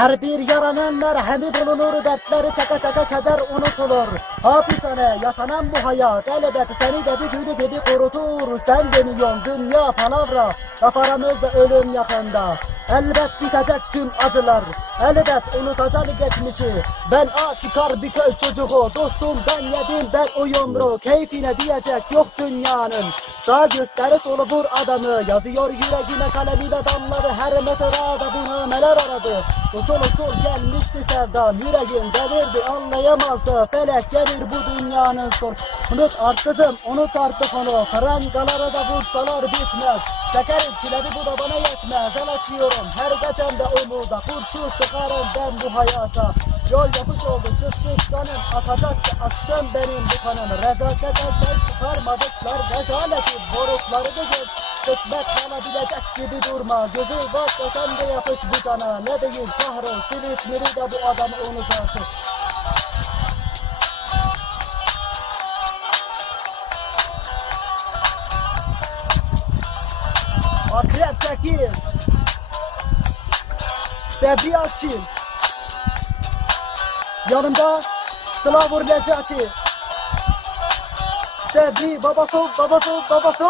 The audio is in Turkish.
Her bir yaranın merhemi bulunur, dertleri çaka çaka keder unutulur. Hapishane yaşanan bu hayat, elbet seni de bir gülü gibi kurutur. Sen deniyorsun dünya palavra, kafaramızda ölüm yakında. Elbet bitecek tüm acılar, elbet unutacak geçmişi. Ben aşikar bir köy çocuğu, dostum ben yedim ben o yumru. Keyfine diyecek yok dünyanın. Sağ gösteri solu vur adamı, yazıyor yüreğime kalemi ve damları. Her mısrada bunu neler aradı. Usul usul gelmişti sevdam, yüreğim delirdi anlayamazdı. Felek gelir bu dünyanın son. Unut arsızım, unut artık onu. Karangalara da vursalar bitmez. Çekerim çiledi bu da bana yetmez. El açıyorum her geçende umuda. Kurşun sıkarım ben bu hayata. Yol yapış oldu çıktık canım. Akacaksa aksın benim bu kanım. Rezalet sen çıkarmadıklar rezaleti. Borukları da gör. Kısmet kalabilecek gibi durma. Gözü bak da sen de yapış bu cana. Ne değil kahrı sil ismini de bu adamı unut artık. Akrep Çekil. Sebri Akçil. Yanımda Slavur Necati. Sebri babası babası babası